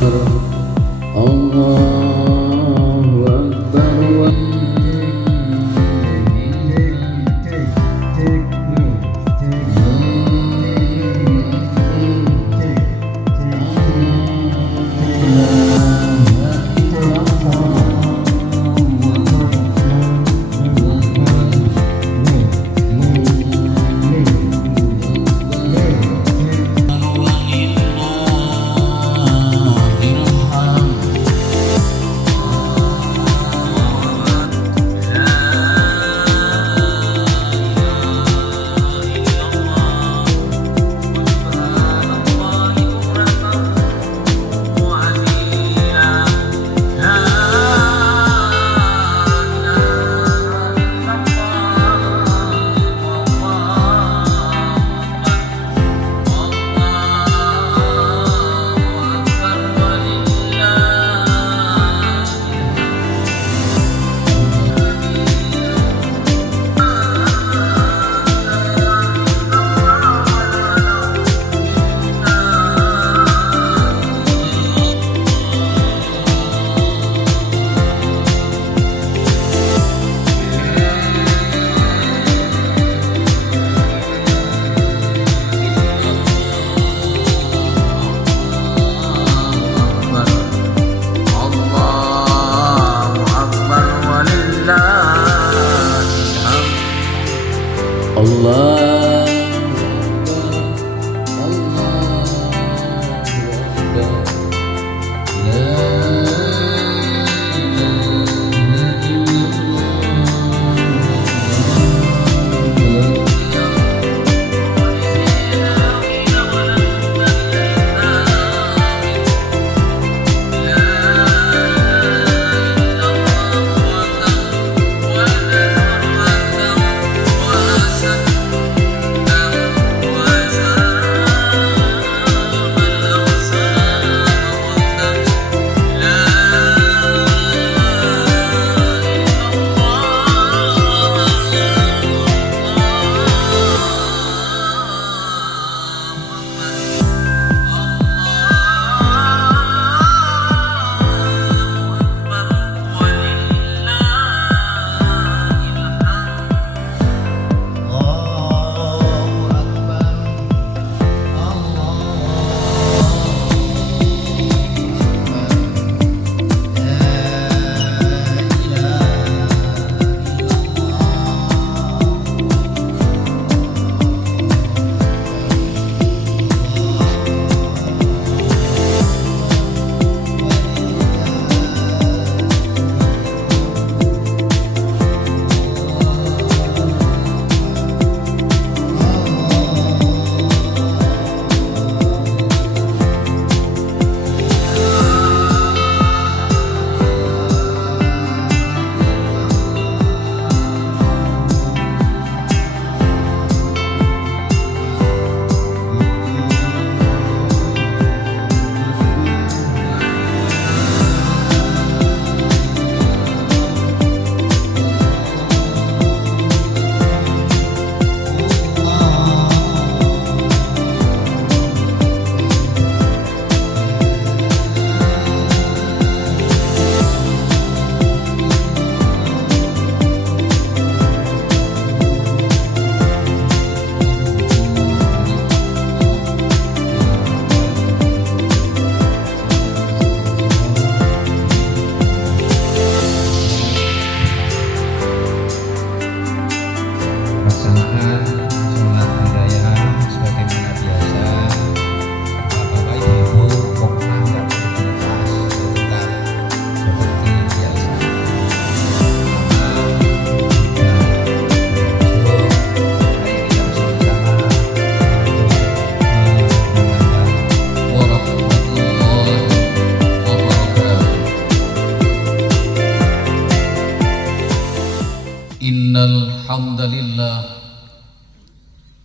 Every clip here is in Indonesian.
Allahu Akbar.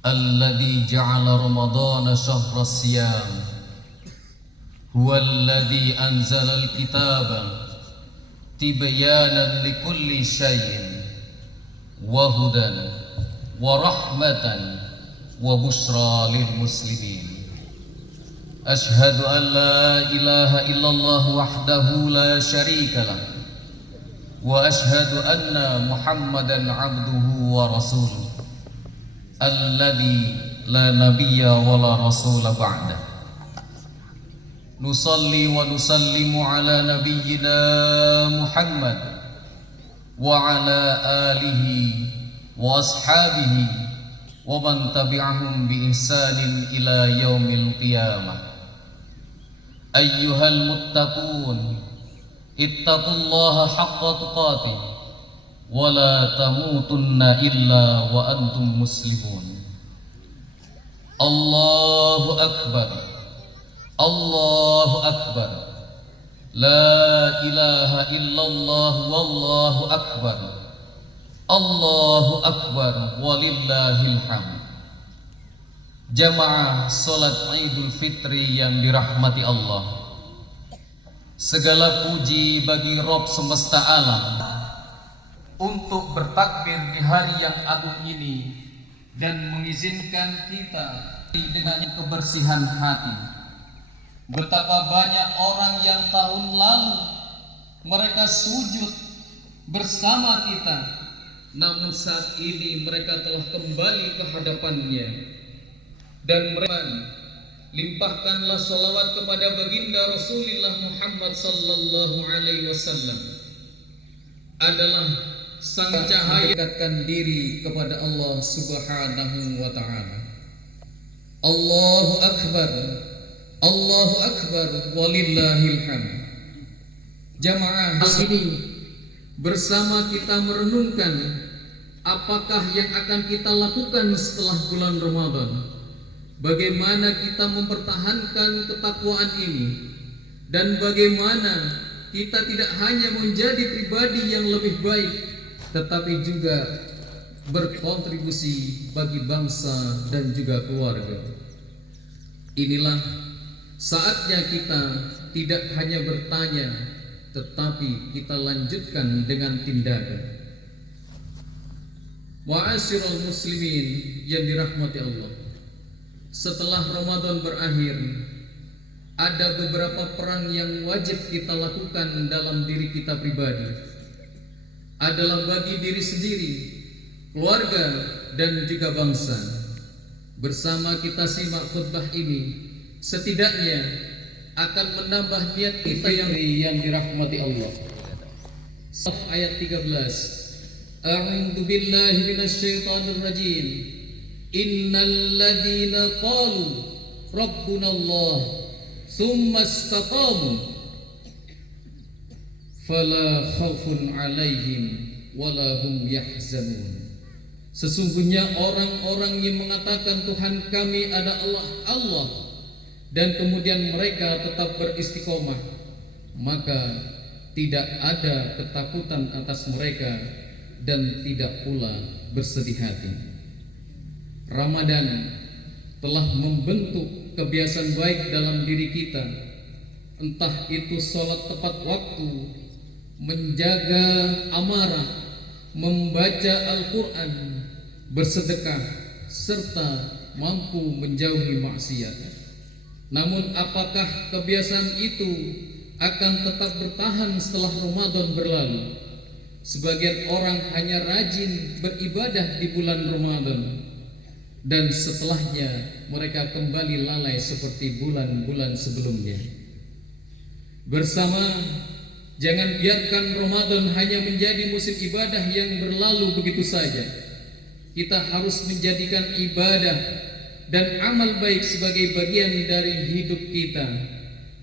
الذي جعل رمضان شهر الصيام هو الذي أنزل الكتاب تبيانا لكل شيء وهدى ورحمة وبشرى للمسلمين أشهد أن لا إله إلا الله وحده لا شريك له وأشهد أن محمدا عبده ورسوله الذي لا نبي ولا رسول بعده نصلي ونسلم على نبينا محمد وعلى آله وأصحابه ومن تبعهم بإحسان إلى يوم القيامة أيها المتقون اتقوا الله حق تقاته ولا تموتن إلا وأنتم مسلمون الله أكبر الله أكبر لا إله إلا الله والله أكبر الله أكبر ولله الحمد. Jamaah salat Idul Fitri yang dirahmati Allah, segala puji bagi Rabb semesta alam untuk bertakbir di hari yang agung ini dan mengizinkan kita dengan kebersihan hati. Betapa banyak orang yang tahun lalu mereka sujud bersama kita, namun saat ini mereka telah kembali ke hadapannya. Dan mereka limpahkanlah salawat kepada baginda Rasulullah Muhammad sallallahu alaihi wasallam, adalah sang cahaya dekatkan diri kepada Allah Subhanahu wa taala. Allahu akbar, Allahu akbar walillahil hamd. Jamaah ini bersama kita merenungkan apakah yang akan kita lakukan setelah bulan Ramadan. Bagaimana kita mempertahankan ketakwaan ini, dan bagaimana kita tidak hanya menjadi pribadi yang lebih baik, tetapi juga berkontribusi bagi bangsa dan juga keluarga. Inilah saatnya kita tidak hanya bertanya, tetapi kita lanjutkan dengan tindakan. Ma'asyiral muslimin yang dirahmati Allah, setelah Ramadan berakhir, ada beberapa peran yang wajib kita lakukan dalam diri kita pribadi. Adalah bagi diri sendiri, keluarga, dan juga bangsa. Bersama kita simak khutbah ini, setidaknya akan menambah niat kita yang dirahmati Allah. Ayat 13. A'udzu billahi minasyaitonir rajim. Innal ladzina qalu rabbuna Allah tsumma istaqamu fala khaufun 'alaihim wala hum yahzanun. Sesungguhnya orang-orang yang mengatakan Tuhan kami adalah Allah dan kemudian mereka tetap beristiqomah, maka tidak ada ketakutan atas mereka dan tidak pula bersedih hati. Ramadan telah membentuk kebiasaan baik dalam diri kita, entah itu sholat tepat waktu, menjaga amarah, membaca Al-Quran, bersedekah, serta mampu menjauhi maksiat. Namun apakah kebiasaan itu akan tetap bertahan setelah Ramadan berlalu? Sebagian orang hanya rajin beribadah di bulan Ramadan, dan setelahnya mereka kembali lalai seperti bulan-bulan sebelumnya. Bersama, jangan biarkan Ramadan hanya menjadi musim ibadah yang berlalu begitu saja. Kita harus menjadikan ibadah dan amal baik sebagai bagian dari hidup kita,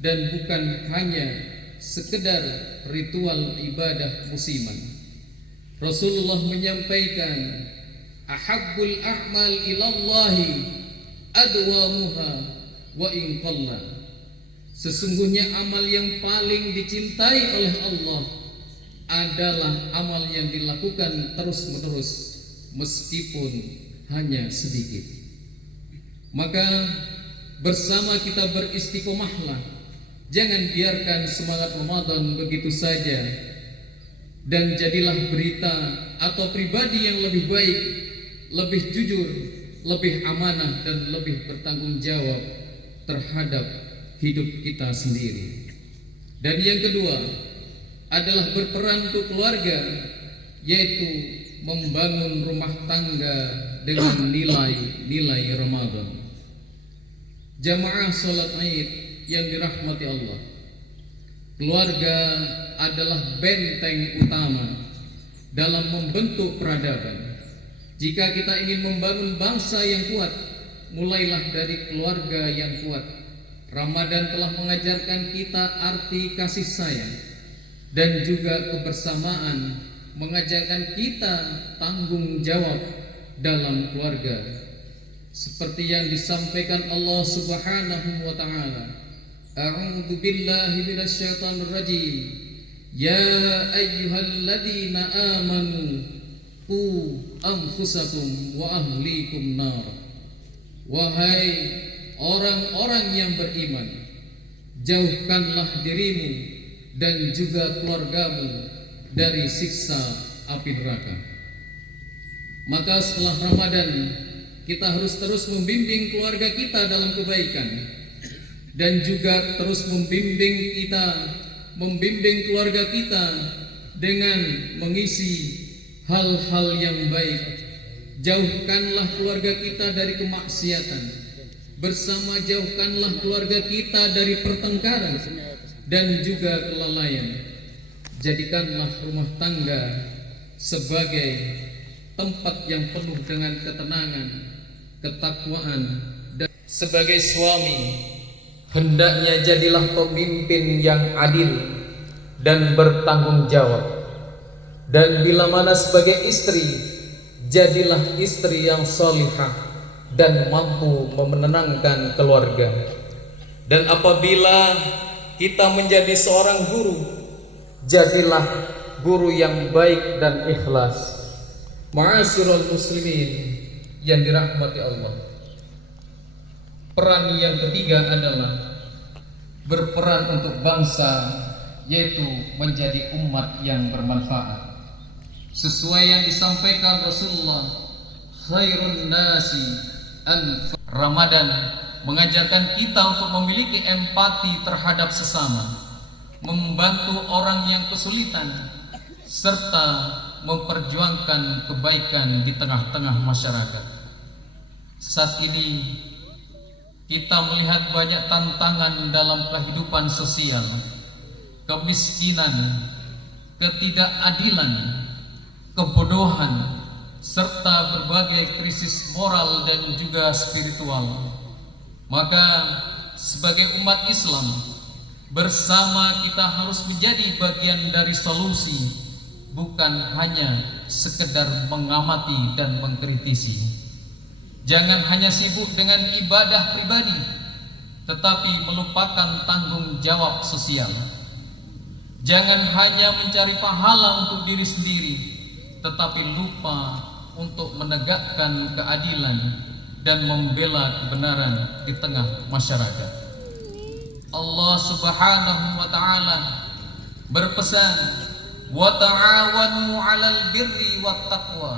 dan bukan hanya sekedar ritual ibadah musiman. Rasulullah menyampaikan, ahabbul a'mal ilallahi adwamuha wa in qalla. Sesungguhnya amal yang paling dicintai oleh Allah adalah amal yang dilakukan terus-menerus meskipun hanya sedikit. Maka bersama kita beristiqomahlah. Jangan biarkan semangat Ramadan begitu saja, dan jadilah berita atau pribadi yang lebih baik, lebih jujur, lebih amanah, dan lebih bertanggung jawab terhadap hidup kita sendiri. Dan yang kedua adalah berperan untuk keluarga, yaitu membangun rumah tangga dengan nilai-nilai Ramadan. Jamaah salat Id yang dirahmati Allah, keluarga adalah benteng utama dalam membentuk peradaban. Jika kita ingin membangun bangsa yang kuat, mulailah dari keluarga yang kuat. Ramadan telah mengajarkan kita arti kasih sayang dan juga kebersamaan, mengajarkan kita tanggung jawab dalam keluarga, seperti yang disampaikan Allah Subhanahu wa taala. A'udzu billahi minasyaitonir rajim. Ya ayyuhalladzina amanu qu anfusakum wa ahlikum nar. Wahai orang-orang yang beriman, jauhkanlah dirimu dan juga keluargamu dari siksa api neraka. Maka setelah Ramadan, kita harus terus membimbing keluarga kita dalam kebaikan, dan juga terus membimbing keluarga kita dengan mengisi hal-hal yang baik. Jauhkanlah keluarga kita dari kemaksiatan, bersama jauhkanlah keluarga kita dari pertengkaran dan juga kelalaian. Jadikanlah rumah tangga sebagai tempat yang penuh dengan ketenangan, ketakwaan, dan sebagai suami hendaknya jadilah pemimpin yang adil dan bertanggung jawab. Dan bila mana sebagai istri, jadilah istri yang salihah dan mampu menenangkan keluarga. Dan apabila kita menjadi seorang guru, jadilah guru yang baik dan ikhlas. Ma'asyiral muslimin yang dirahmati Allah, peran yang ketiga adalah berperan untuk bangsa, yaitu menjadi umat yang bermanfaat. Sesuai yang disampaikan Rasulullah, khairun nasi Ramadan mengajarkan kita untuk memiliki empati terhadap sesama, membantu orang yang kesulitan, serta memperjuangkan kebaikan di tengah-tengah masyarakat. Saat ini kita melihat banyak tantangan dalam kehidupan sosial, kemiskinan, ketidakadilan, kebodohan, serta berbagai krisis moral dan juga spiritual. Maka sebagai umat Islam, bersama kita harus menjadi bagian dari solusi, bukan hanya sekedar mengamati dan mengkritisi. Jangan hanya sibuk dengan ibadah pribadi, tetapi melupakan tanggung jawab sosial. Jangan hanya mencari pahala untuk diri sendiri, tetapi lupa untuk menegakkan keadilan dan membela kebenaran di tengah masyarakat. Allah Subhanahu wa taala berpesan, wa ta'awanu 'alal birri wat taqwa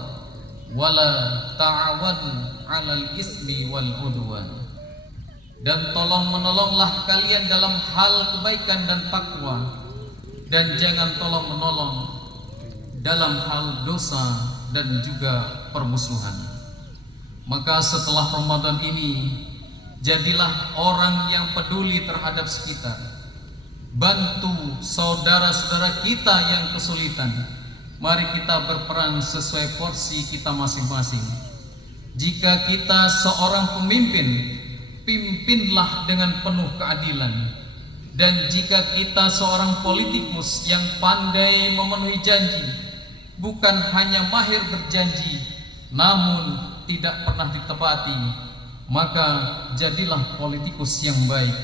wa la ta'awanu 'alal ismi wal 'udwan. Dan tolong menolonglah kalian dalam hal kebaikan dan takwa, dan jangan tolong menolong dalam hal dosa dan juga permusuhan. Maka setelah Ramadan ini, jadilah orang yang peduli terhadap sekitar. Bantu saudara-saudara kita yang kesulitan. Mari kita berperan sesuai porsi kita masing-masing. Jika kita seorang pemimpin, pimpinlah dengan penuh keadilan. Dan jika kita seorang politikus yang pandai memenuhi janji, bukan hanya mahir berjanji namun tidak pernah ditepati, maka jadilah politikus yang baik.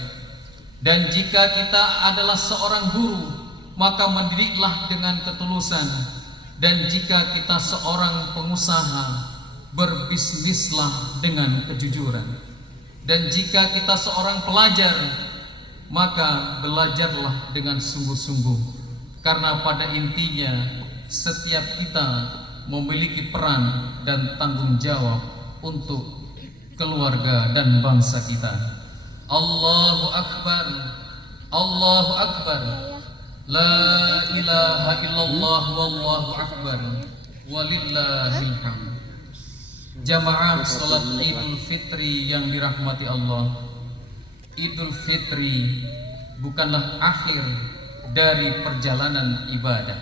Dan jika kita adalah seorang guru, maka mendidiklah dengan ketulusan. Dan jika kita seorang pengusaha, berbisnislah dengan kejujuran. Dan jika kita seorang pelajar, maka belajarlah dengan sungguh-sungguh, karena pada intinya setiap kita memiliki peran dan tanggung jawab untuk keluarga dan bangsa kita. Allahu Akbar. Allahu Akbar. La ilaha illallah wallahu akbar. Walillahil hamd. Jamaah salat Idul Fitri yang dirahmati Allah, Idul Fitri bukanlah akhir dari perjalanan ibadah,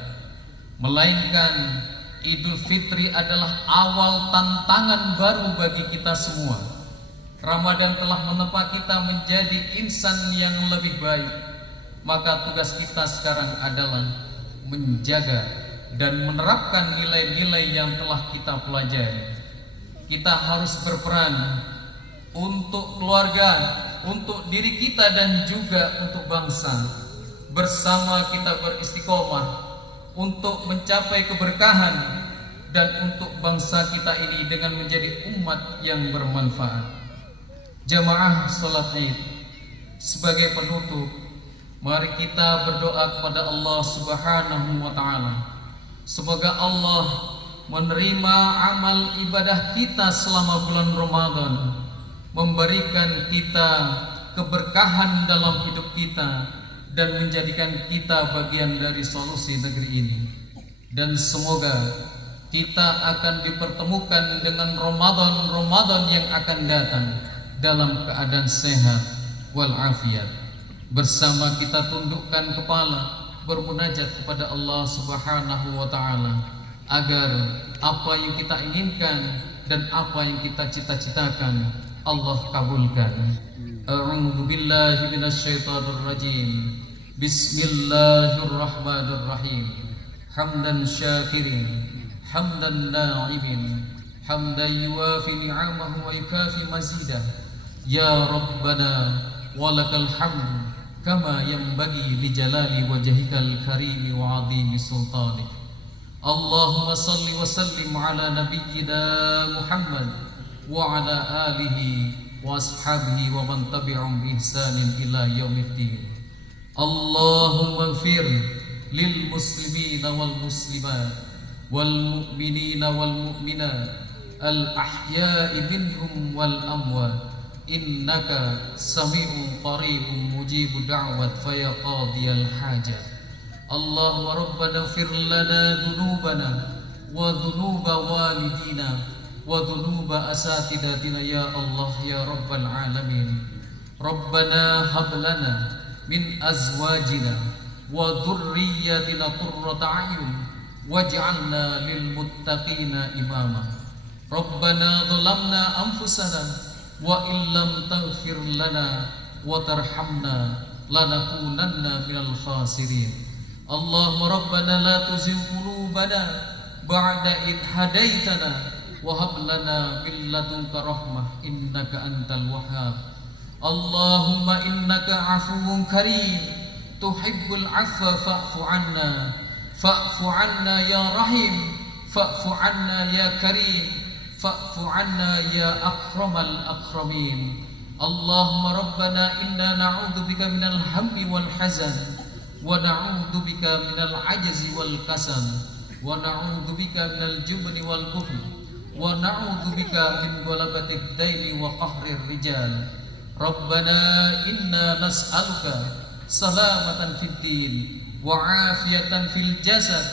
melainkan Idul Fitri adalah awal tantangan baru bagi kita semua. Ramadan telah menempa kita menjadi insan yang lebih baik, maka tugas kita sekarang adalah menjaga dan menerapkan nilai-nilai yang telah kita pelajari. Kita harus berperan untuk keluarga, untuk diri kita dan juga untuk bangsa. Bersama kita beristiqomah untuk mencapai keberkahan dan untuk bangsa kita ini dengan menjadi umat yang bermanfaat. Jamaah sholat Id, sebagai penutup, mari kita berdoa kepada Allah Subhanahu wa Ta'ala. Semoga Allah menerima amal ibadah kita selama bulan Ramadan, memberikan kita keberkahan dalam hidup kita, dan menjadikan kita bagian dari solusi negeri ini. Dan semoga kita akan dipertemukan dengan Ramadan yang akan datang dalam keadaan sehat walafiat. Bersama kita tundukkan kepala, bermunajat kepada Allah Subhanahu wa Ta'ala agar apa yang kita inginkan dan apa yang kita cita-citakan Allah kabulkan. A'udzu billahi minasyaitonir rajim. Bismillahirrahmanirrahim. Hamdan syakirin, hamdan na'imin, hamdan yuwafi ni'amahu wa yukafi mazidah. Ya Rabbana walakal hamd kama yanbaghi li jalali wajhikal karimi wa 'azimi sultanik. Allahumma salli wa sallim ala nabiyyina Muhammad wa ala alihi wa ashabihi wa man tabi'ahum bi ihsanin ila yaumiddin. Allahumma ighfir lil muslimina wal muslimat wal mu'minina wal mu'minat al ahya'i minhum wal amwat, innaka sami'un qaribun mujibud da'wat fa ya qadiyal hajat. Allahumma rabbana ighfir lana dhunubana wa dhunuba walidina wa dhunuba asatidatina ya Allah ya rabbal alamin. Rabbana hab lana min azwajina wa dhurriyyatina qurrata a'yun waj'alna lil muttaqina imama. Rabbana dhalamna anfusana wa illam taghfir lana wa tarhamna lanakunanna minal khasirin. Allahumma rabbana la tuzigh qulubana ba'da id hadaitana wa hab lana min ladunka rahmah innaka antal wahhab. Allahumma innaka afuwun karim tuhibbul afwa fa'fu anna ya rahim fa'fu anna ya karim fa'fu anna ya akramal akramin. Allahumma rabbana inna na'udzubika minal hammi wal hazan wa na'udzubika minal ajzi wal kasal wa na'udzubika minal jubni wal bukhl wa na'udzubika min ghalabatid daini wa qahrir rijal. Rabbana inna nas'aluka salamatan fid din wa afiyatan fil jasad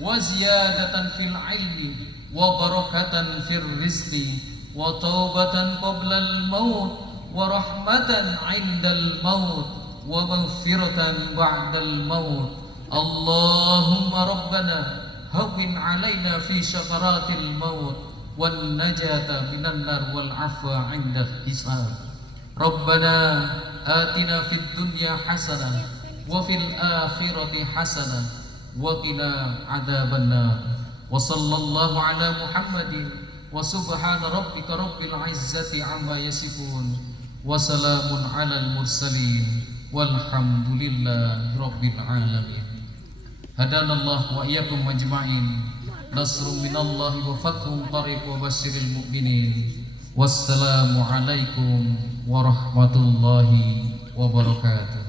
wa ziyadatan fil ilmi wa barakatan fir rizqi wa taubatan qabla al maut wa rahmatan 'indal maut wa maghfiratan ba'dal maut. Allahumma rabbana hawwin 'alaina fi sakaratil maut wan najata minan nar wal 'afwa 'indal hisab. Rabbana atina fid dunya hasanah wa fil akhirati hasanah wa qina adzabannar. Wa sallallahu ala Muhammadin wa subhana rabbika rabbil izzati amma yasifun wa salamun alal mursalin walhamdulillahi rabbil alamin. Hadanallahu wa iyyakum majma'in. Nasrun minallahi wa fathun qarib wa basyiril mu'minin. Wassalamu alaikum warahmatullahi wabarakatuh.